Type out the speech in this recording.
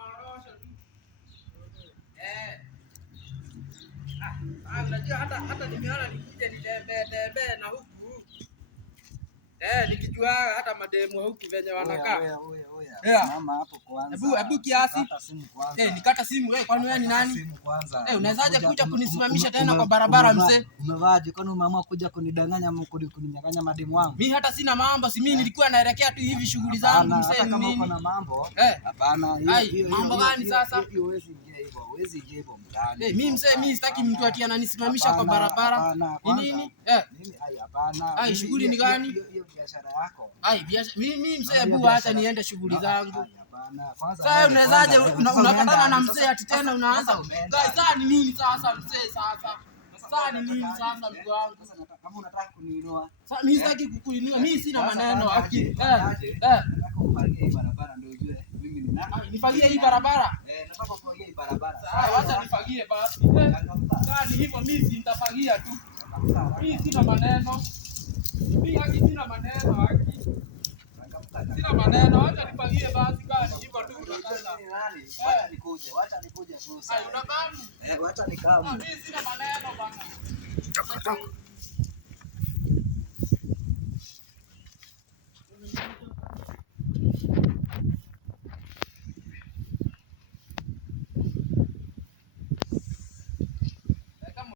maorosho tu. Unajua hata nimeona nikuje nitembee na huku. Nikijua hata mademu huku venye wanakaa. Mama hapo kwanza. Hebu kiasi. Nikata simu. Kwani wewe ni nani? Unawezaje kuja kunisimamisha tena kwa barabara mzee? Umevaaje? Kwani umeamua kuja kunidanganya kuninyang'anya mademu wangu? Mimi hata sina mambo, si mimi nilikuwa naelekea tu hivi shughuli zangu mzee. Hata kama uko na mambo. Hapana. Mambo gani sasa? Huwezi ingia hivyo mtaani. Mimi mzee, mimi sitaki mtu ati ananisimamisha kwa barabara. Ni nini? Hapana. Shughuli ni gani? Hiyo biashara yako. Biashara. Mimi mzee, hebu acha niende shughuli zangu. Sasa unawezaje unapatana na mzee ati tena unaanza? Sasa ni nini sasa mzee sasa? Sasa ni nini sasa mtu wangu? Kama unataka kuniinua. Sasa mimi sitaki kukuinua. Mimi sina maneno haki. Nataka kufagia hii barabara ndio ujue mimi ni nani. Nifagie hii barabara? Nataka kufagia hii barabara. Sasa acha nifagie basi. Sasa ni hivyo mimi nitafagia tu. Mimi sina maneno. Mimi haki sina maneno haki. Sina maneno, acha nifagie basi gani hivyo tu unataka. Wacha nikuje tu sasa. Unabani? Wacha nikamu. Mimi sina maneno bana.